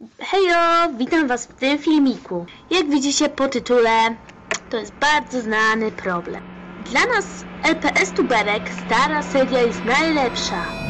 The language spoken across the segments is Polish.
Hejo, witam was w tym filmiku. Jak widzicie po tytule, to jest bardzo znany problem. Dla nas LPS Tuberek stara seria jest najlepsza.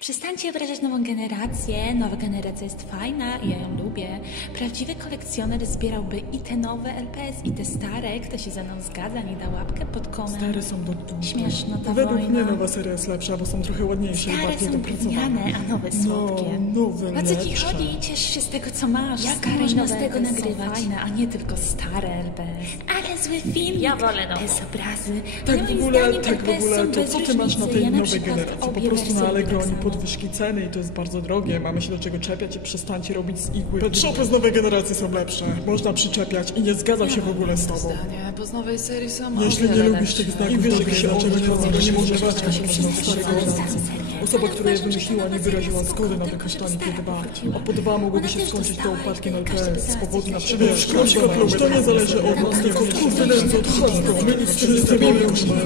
Przestańcie obrażać nową generację. Nowa generacja jest fajna, ja ją lubię. Prawdziwy kolekcjoner zbierałby i te nowe LPS, i te stare. Kto się ze mną zgadza, nie da łapkę pod konem. Stare są do dupy. Śmieszno ta Według wojna. mnie nowa seria jest lepsza, bo są trochę ładniejsze i Stare bardziej są dopracowane. gówniane, a nowe słodkie. No, nowe A co ci lepsze. chodzi? Ciesz się z tego, co masz. Jak Stare i można nowe z tego LPS są nagrywać? fajne, a nie tylko stare LPS. Ale zły film. Ja wolę nową. Bez obrazy. Tak Moim w ogóle, zdaniem tak w LPS ogóle, są to bez co ty masz na różnicy. tej Ja na nowej przykład generacji? Po obie prostu na wersje Allegro lubię oni tak samo. podwyżki ceny i to jest bardzo drogie. Mamy się do czego czepiać i przestańcie robić z igły. Pet shopy z nowej generacji są lepsze. Można przyczepiać i nie zgadzam się w ogóle z tobą. Zdanie, bo z nowej serii są Jeśli o nie wiele lubisz tych lepsze. znaków, I wiesz, to jak się dlaczego nie możesz odnieść brać starego generacji? Osoba, która je wymyśliła, nie wyraziła zgody na wykorzystanie P2. A po 2 mogłyby się skończyć te upadki na LPS z powodu na przykład to nie zależy od nas, tylko od konfidentów od Hasbro. My nic z tym nie zrobimy, już mają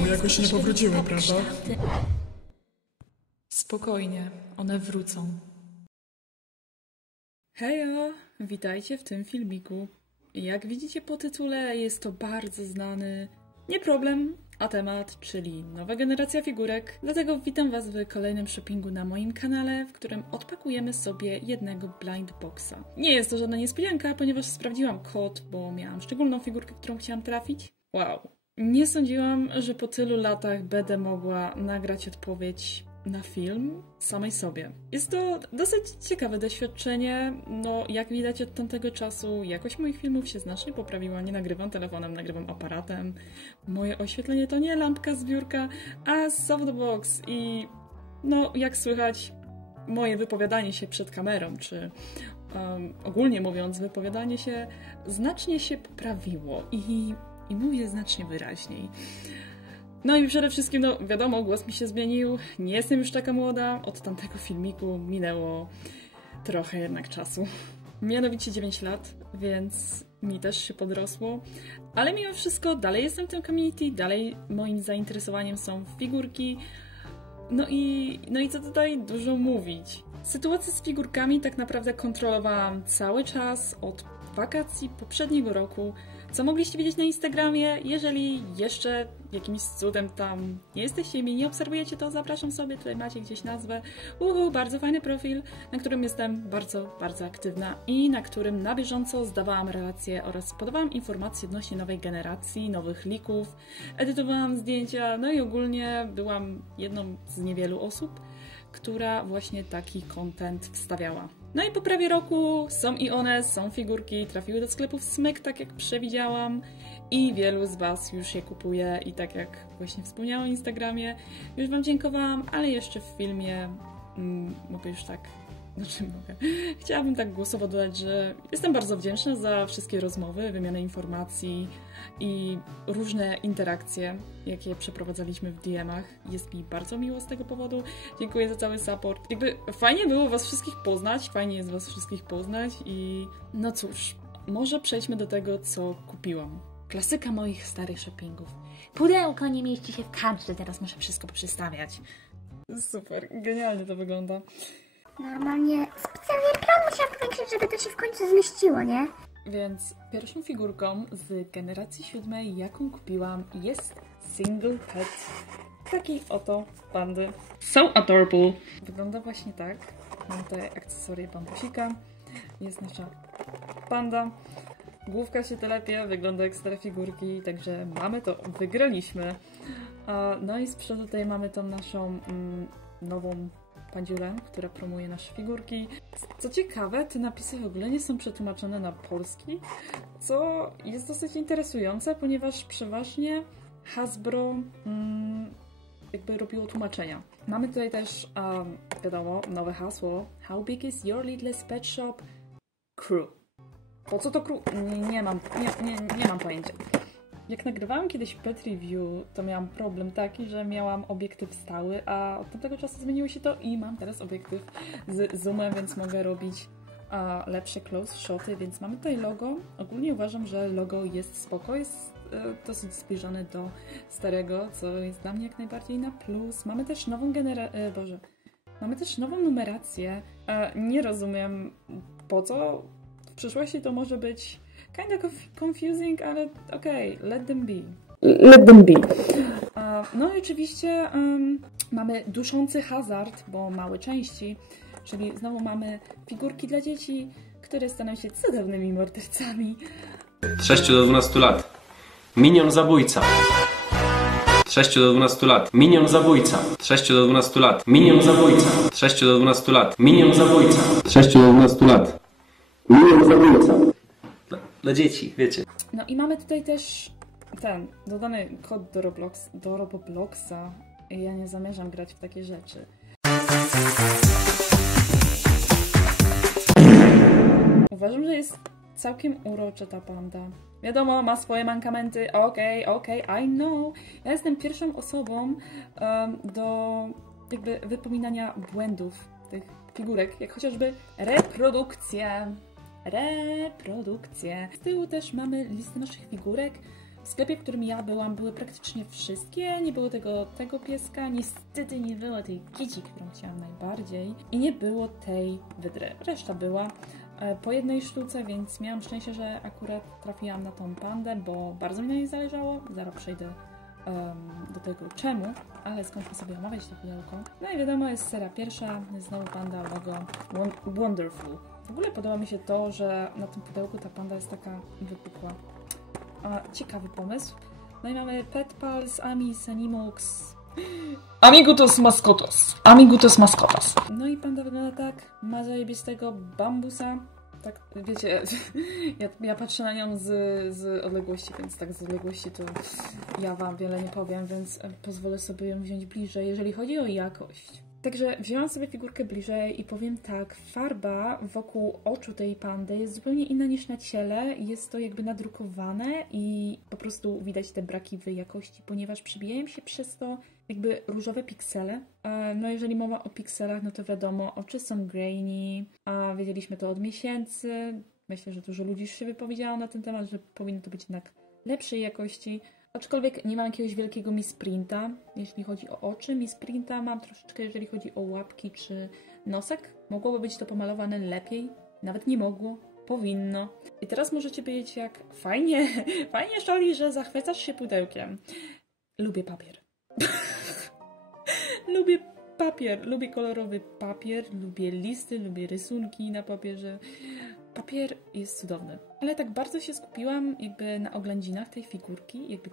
no, jakoś nie powróciły, prawda? Spokojnie, one wrócą. Hejo, witajcie w tym filmiku. Jak widzicie po tytule, jest to bardzo znany, nie problem, a temat, czyli nowa generacja figurek. Dlatego witam was w kolejnym shoppingu na moim kanale, w którym odpakujemy sobie jednego blind boxa. Nie jest to żadna niespodzianka, ponieważ sprawdziłam kod, bo miałam szczególną figurkę, którą chciałam trafić. Wow. Nie sądziłam, że po tylu latach będę mogła nagrać odpowiedź na film samej sobie. Jest to dosyć ciekawe doświadczenie. No, jak widać od tamtego czasu, jakość moich filmów się znacznie poprawiła. Nie nagrywam telefonem, nagrywam aparatem. Moje oświetlenie to nie lampka zbiórka, a softbox i no, jak słychać, moje wypowiadanie się przed kamerą, czy ogólnie mówiąc, wypowiadanie się znacznie się poprawiło i mówię znacznie wyraźniej. No i przede wszystkim, no wiadomo, głos mi się zmienił, nie jestem już taka młoda, od tamtego filmiku minęło trochę jednak czasu. Mianowicie 9 lat, więc mi też się podrosło, ale mimo wszystko dalej jestem w tym community, dalej moim zainteresowaniem są figurki, no i co tutaj dużo mówić. Sytuację z figurkami tak naprawdę kontrolowałam cały czas od wakacji poprzedniego roku, co mogliście widzieć na Instagramie. Jeżeli jeszcze jakimś cudem tam nie jesteście i mnie nie obserwujecie, to zapraszam sobie, tutaj macie gdzieś nazwę. Bardzo fajny profil, na którym jestem bardzo, bardzo aktywna i na którym na bieżąco zdawałam relacje oraz podawałam informacje odnośnie nowej generacji, nowych leaków, edytowałam zdjęcia, no i ogólnie byłam jedną z niewielu osób, która właśnie taki content wstawiała. No i po prawie roku są i one, są figurki, trafiły do sklepów Smyk, tak jak przewidziałam i wielu z was już je kupuje i tak jak właśnie wspomniałam o Instagramie, już wam dziękowałam, ale jeszcze w filmie mogę już tak, chciałabym tak głosowo dodać, że jestem bardzo wdzięczna za wszystkie rozmowy, wymianę informacji i różne interakcje, jakie przeprowadzaliśmy w DM-ach. Jest mi bardzo miło z tego powodu. Dziękuję za cały support. Jakby fajnie było was wszystkich poznać, fajnie jest was wszystkich poznać i no cóż, może przejdźmy do tego, co kupiłam. Klasyka moich starych shoppingów. Pudełko nie mieści się w kadrze, teraz muszę wszystko przestawiać. Super, genialnie to wygląda. Normalnie specjalnie plan musiałam powiększyć, żeby to się w końcu zmieściło, nie? Więc pierwszą figurką z generacji 7, jaką kupiłam, jest Single Pet. Taki oto pandy. So adorable. Wygląda właśnie tak. Mam tutaj akcesoria bambusika. Jest nasza panda. Główka się telepie, wygląda jak stare figurki, także mamy to, wygraliśmy. No i z przodu tutaj mamy tą naszą nową pandziulę, która promuje nasze figurki. Co ciekawe, te napisy w ogóle nie są przetłumaczone na polski, co jest dosyć interesujące, ponieważ przeważnie Hasbro jakby robiło tłumaczenia. Mamy tutaj też, wiadomo, nowe hasło. How big is your littlest pet shop? Crew. Po co to crew? Nie mam pojęcia. Jak nagrywałam kiedyś pet review, to miałam problem taki, że miałam obiektyw stały, a od tamtego czasu zmieniło się to i mam teraz obiektyw z zoomem, więc mogę robić lepsze close shoty, więc mamy tutaj logo. Ogólnie uważam, że logo jest spoko, jest dosyć zbliżone do starego, co jest dla mnie jak najbardziej na plus. Mamy też nową mamy też nową numerację. Nie rozumiem po co. W przyszłości to może być kind of confusing, ale okej, let them be. Let them be. No i oczywiście mamy duszący hazard, bo małe części, czyli znowu mamy figurki dla dzieci, które staną się cudownymi mordercami. 6 do 12 lat. Minion zabójca. 6 do 12 lat. Minion zabójca. 6 do 12 lat. Minion zabójca. 6 do 12 lat. Minion zabójca. 6 do 12 lat. Minion zabójca. Dla dzieci, wiecie. No i mamy tutaj też ten dodany kod do Robloxa. Ja nie zamierzam grać w takie rzeczy. Uważam, że jest całkiem urocza ta panda. Wiadomo, ma swoje mankamenty, okej, I know. Ja jestem pierwszą osobą do jakby wypominania błędów tych figurek, jak chociażby reprodukcje. Z tyłu też mamy listę naszych figurek. W sklepie, w którym ja byłam, były praktycznie wszystkie. Nie było tego pieska, niestety nie było tej kici, którą chciałam najbardziej. I nie było tej wydry. Reszta była po jednej sztuce, więc miałam szczęście, że akurat trafiłam na tą pandę, bo bardzo mi na niej zależało. Zaraz przejdę do tego czemu, ale skończmy sobie omawiać to pudełko. No i wiadomo, jest seria pierwsza, jest znowu panda, logo Wonderful. W ogóle podoba mi się to, że na tym pudełku ta panda jest taka wypukła. Ciekawy pomysł. No i mamy Pet Pals, Amis, Animox. Amigutos mascotos. No i panda wygląda tak. Ma zajebistego bambusa. Tak, wiecie, ja patrzę na nią z odległości, więc tak z odległości to ja wam wiele nie powiem, więc pozwolę sobie ją wziąć bliżej, jeżeli chodzi o jakość. Także wzięłam sobie figurkę bliżej i powiem tak, farba wokół oczu tej pandy jest zupełnie inna niż na ciele. Jest to jakby nadrukowane i po prostu widać te braki w jakości, ponieważ przebijają się przez to jakby różowe piksele. No jeżeli mowa o pikselach, no to wiadomo, oczy są grainy, a wiedzieliśmy to od miesięcy. Myślę, że dużo ludzi już się wypowiedziało na ten temat, że powinno to być jednak lepszej jakości. Aczkolwiek nie mam jakiegoś wielkiego misprinta, jeśli chodzi o oczy. Misprinta mam troszeczkę, jeżeli chodzi o łapki czy nosek. Mogłoby być to pomalowane lepiej. Nawet nie mogło. Powinno. I teraz możecie powiedzieć, jak fajnie, Szoli, że zachwycasz się pudełkiem. Lubię papier. Lubię papier. Lubię kolorowy papier. Lubię listy, lubię rysunki na papierze. Papier jest cudowny. Ale tak bardzo się skupiłam jakby na oględzinach tej figurki, jakby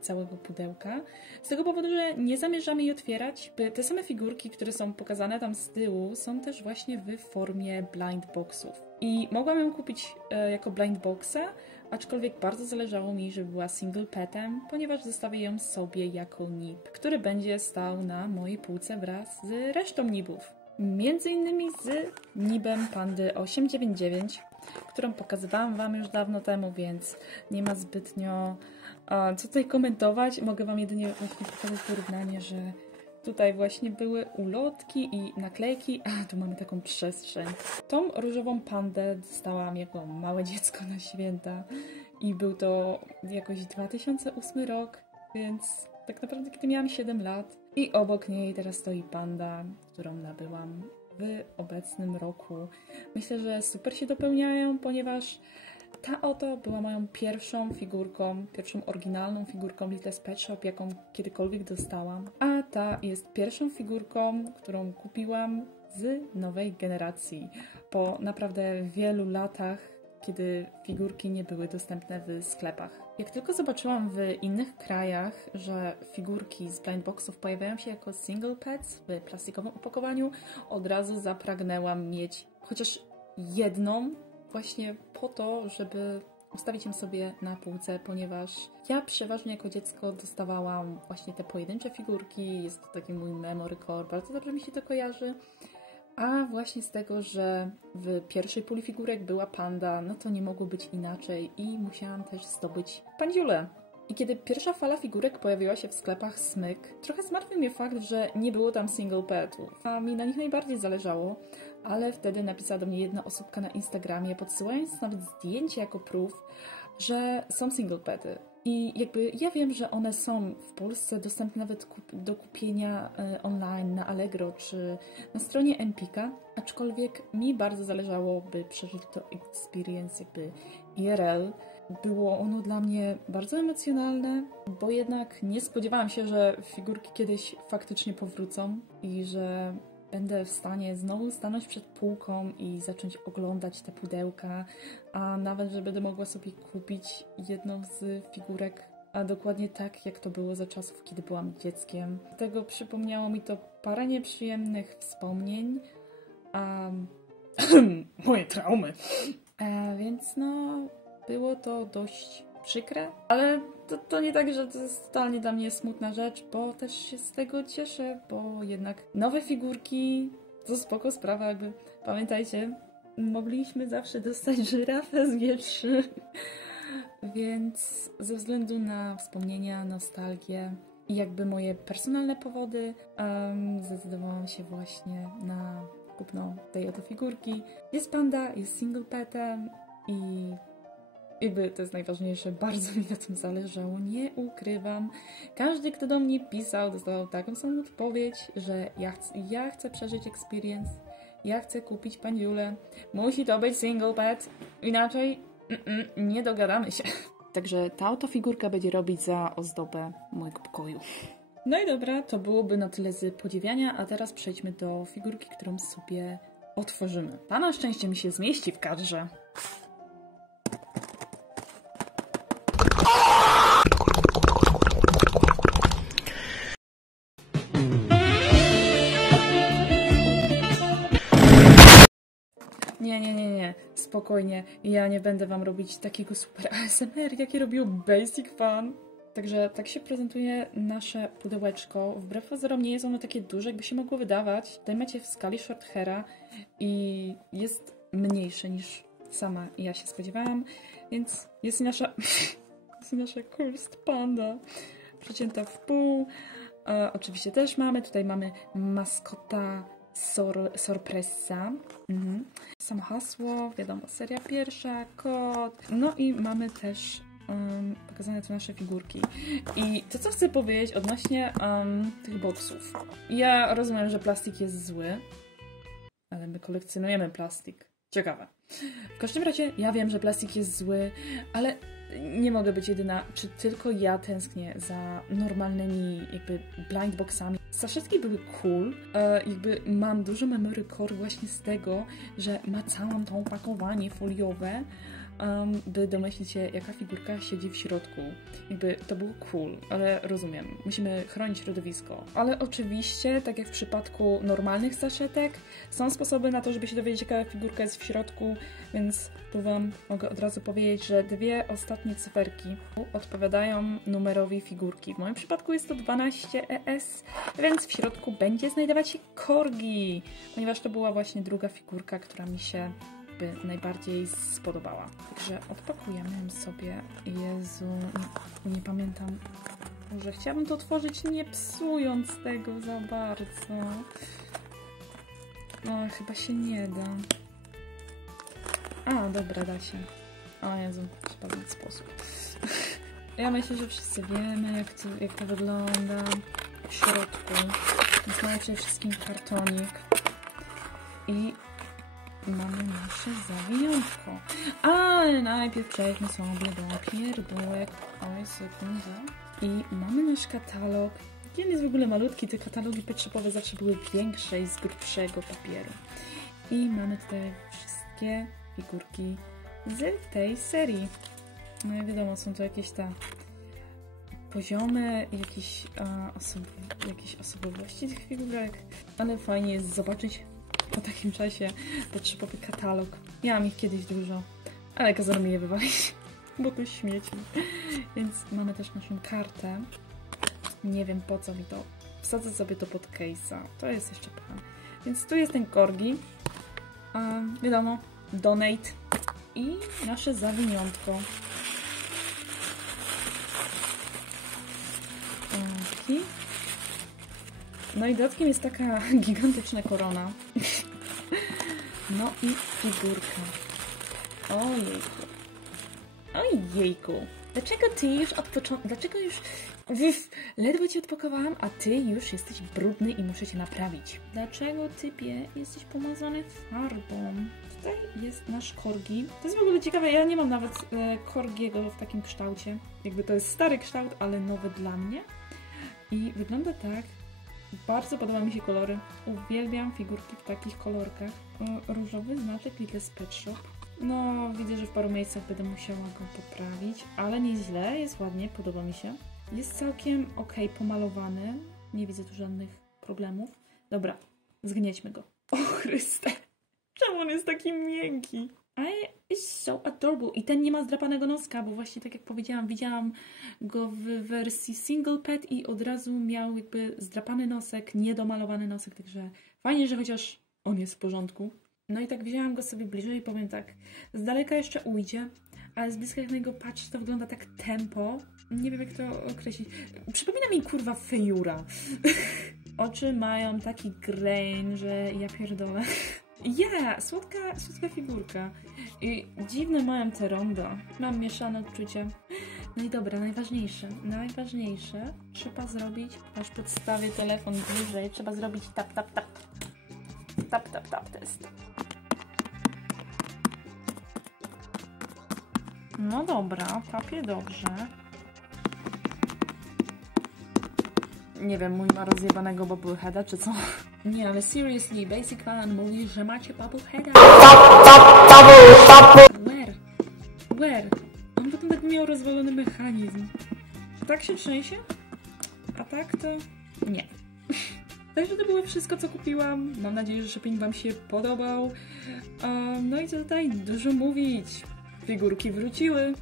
całego pudełka. Z tego powodu, że nie zamierzamy jej otwierać. Te same figurki, które są pokazane tam z tyłu, są też właśnie w formie blind boxów. I mogłam ją kupić jako blind boxa, aczkolwiek bardzo zależało mi, żeby była single petem, ponieważ zostawię ją sobie jako nib, który będzie stał na mojej półce wraz z resztą nibów. Między innymi z nibem pandy 899, którą pokazywałam wam już dawno temu, więc nie ma zbytnio co tutaj komentować. Mogę wam jedynie pokazać porównanie, że tutaj właśnie były ulotki i naklejki, a tu mamy taką przestrzeń. Tą różową pandę dostałam jako małe dziecko na święta i był to jakoś 2008 rok, więc tak naprawdę kiedy miałam 7 lat. I obok niej teraz stoi panda, którą nabyłam w obecnym roku. Myślę, że super się dopełniają, ponieważ ta oto była moją pierwszą figurką, pierwszą oryginalną figurką Little Pet Shop, jaką kiedykolwiek dostałam. A ta jest pierwszą figurką, którą kupiłam z nowej generacji. Po naprawdę wielu latach, kiedy figurki nie były dostępne w sklepach. Jak tylko zobaczyłam w innych krajach, że figurki z blind boxów pojawiają się jako single pets w plastikowym opakowaniu, od razu zapragnęłam mieć chociaż jedną, właśnie po to, żeby ustawić ją sobie na półce, ponieważ ja przeważnie jako dziecko dostawałam właśnie te pojedyncze figurki, jest to taki mój memory core, bardzo dobrze mi się to kojarzy. A właśnie z tego, że w pierwszej puli figurek była panda, no to nie mogło być inaczej i musiałam też zdobyć pandziulę. I kiedy pierwsza fala figurek pojawiła się w sklepach Smyk, trochę zmartwił mnie fakt, że nie było tam single petów, a mi na nich najbardziej zależało, ale wtedy napisała do mnie jedna osóbka na Instagramie, podsyłając nawet zdjęcie jako proof, że są single pety. I jakby ja wiem, że one są w Polsce dostępne nawet do kupienia online na Allegro czy na stronie Empika, aczkolwiek mi bardzo zależało, by przeżyć to experience jakby IRL. Było ono dla mnie bardzo emocjonalne, bo jednak nie spodziewałam się, że figurki kiedyś faktycznie powrócą i że będę w stanie znowu stanąć przed półką i zacząć oglądać te pudełka, a nawet, że będę mogła sobie kupić jedną z figurek, a dokładnie tak, jak to było za czasów, kiedy byłam dzieckiem. Dlatego przypomniało mi to parę nieprzyjemnych wspomnień, moje traumy. Więc no, było to dość przykre, ale to nie tak, że to jest totalnie dla mnie smutna rzecz, bo też się z tego cieszę, bo jednak nowe figurki to spoko sprawa, jakby pamiętajcie, mogliśmy zawsze dostać żyrafę z G3, więc ze względu na wspomnienia, nostalgię i jakby moje personalne powody zdecydowałam się właśnie na kupno tej oto figurki. Jest panda, jest single petem i jakby to jest najważniejsze, bardzo mi na tym zależało, nie ukrywam. Każdy, kto do mnie pisał, dostał taką samą odpowiedź, że ja chcę przeżyć experience, ja chcę kupić pandziulę, musi to być single pet, inaczej nie dogadamy się. Także ta oto figurka będzie robić za ozdobę mojego pokoju. No i dobra, to byłoby na tyle z podziwiania, a teraz przejdźmy do figurki, którą sobie otworzymy. Ta na szczęście mi się zmieści w kadrze. Nie, spokojnie. Ja nie będę wam robić takiego super ASMR, jakie robił Basic Fan. Także tak się prezentuje nasze pudełeczko. Wbrew pozorom nie jest ono takie duże, jakby się mogło wydawać. Tutaj macie w skali short haira i jest mniejsze niż sama ja się spodziewałam, więc jest nasza Cursed Panda przecięta w pół. Oczywiście też tutaj mamy maskota Sorpresa. Samo hasło, wiadomo, seria pierwsza, kod. No i mamy też pokazane tu nasze figurki. I to, co chcę powiedzieć odnośnie tych boksów. Ja rozumiem, że plastik jest zły, ale my kolekcjonujemy plastik. Ciekawe. W każdym razie ja wiem, że plastik jest zły, ale nie mogę być jedyna. Czy tylko ja tęsknię za normalnymi jakby blind boxami? Saszetki były cool. Jakby mam dużo memory core właśnie z tego, że macałam to opakowanie foliowe, by domyślić się, jaka figurka siedzi w środku. Jakby to było cool, ale rozumiem, musimy chronić środowisko. Ale oczywiście, tak jak w przypadku normalnych saszetek, są sposoby na to, żeby się dowiedzieć, jaka figurka jest w środku, więc tu wam mogę od razu powiedzieć, że dwie ostatnie cyferki odpowiadają numerowi figurki. W moim przypadku jest to 12ES, więc w środku będzie znajdować się Corgi, ponieważ to była właśnie druga figurka, która mi się najbardziej spodobała. Także odpakujemy sobie. Jezu, nie pamiętam, że chciałabym to otworzyć nie psując tego za bardzo. No, chyba się nie da. A, dobra, da się. O Jezu, trzeba znać sposób. Ja myślę, że wszyscy wiemy, jak to wygląda w środku. Jest mamy przede wszystkim kartonik i mamy nasze zawiniątko. Ale najpierw przejdźmy sobie do pierdółek. Oj, sekundę. I mamy nasz katalog. On jest w ogóle malutki. Te katalogi potrzebowe zawsze były większe i z grubszego papieru. I mamy tutaj wszystkie figurki z tej serii. No i wiadomo, są to jakieś poziomy, jakieś osobowości tych figurek. Ale fajnie jest zobaczyć po takim czasie potrzebowy katalog. Ja mam ich kiedyś dużo, ale kazano mi je wywalić, bo to śmieci. Więc mamy też naszą kartę. Nie wiem, po co mi to. Wsadzę sobie to pod case'a. To jest jeszcze plan. Więc tu jest ten Corgi. Wiadomo, donate. I nasze zawiniątko. No i dodatkiem jest taka gigantyczna korona. No i figurka. Ojejku. Ojejku. Dlaczego ty już od początku... Dlaczego już... Ledwo cię odpakowałam, a ty już jesteś brudny i muszę cię naprawić. Dlaczego, typie, jesteś pomazany farbą? Tutaj jest nasz korgi. To jest w ogóle ciekawe, ja nie mam nawet korgiego w takim kształcie. Jakby to jest stary kształt, ale nowy dla mnie. I wygląda tak. Bardzo podoba mi się kolory. Uwielbiam figurki w takich kolorkach. Różowy znaczek Lidl's Pet Shop. No, widzę, że w paru miejscach będę musiała go poprawić, ale nieźle, jest ładnie, podoba mi się. Jest całkiem okej, pomalowany. Nie widzę tu żadnych problemów. Dobra, zgniećmy go. O Chryste! Czemu on jest taki miękki? It's so adorable. I ten nie ma zdrapanego noska, bo właśnie tak jak powiedziałam, widziałam go w wersji single pet i od razu miał jakby zdrapany nosek, niedomalowany nosek, także fajnie, że chociaż on jest w porządku. No i tak wzięłam go sobie bliżej i powiem tak, z daleka jeszcze ujdzie, ale z bliska jak na niego patrzę, to wygląda tak tempo. Nie wiem jak to określić. Przypomina mi kurwa fejura. Oczy mają taki grain, że ja pierdolę. Słodka figurka. I dziwne mają te ronda. Mam mieszane odczucia. No i dobra, najważniejsze trzeba zrobić, aż podstawię telefon bliżej, trzeba zrobić tap test. No dobra, tapie dobrze. Nie wiem, mój ma rozjebanego bubbleheada, czy co? Nie, ale seriously, Basic Fan mówi, że macie bubbleheada. Where? On potem tak miał rozwalony mechanizm. Tak się trzęsie? A tak to... nie. Także to było wszystko, co kupiłam. Mam nadzieję, że shopping wam się podobał. No i co tutaj dużo mówić. Figurki wróciły.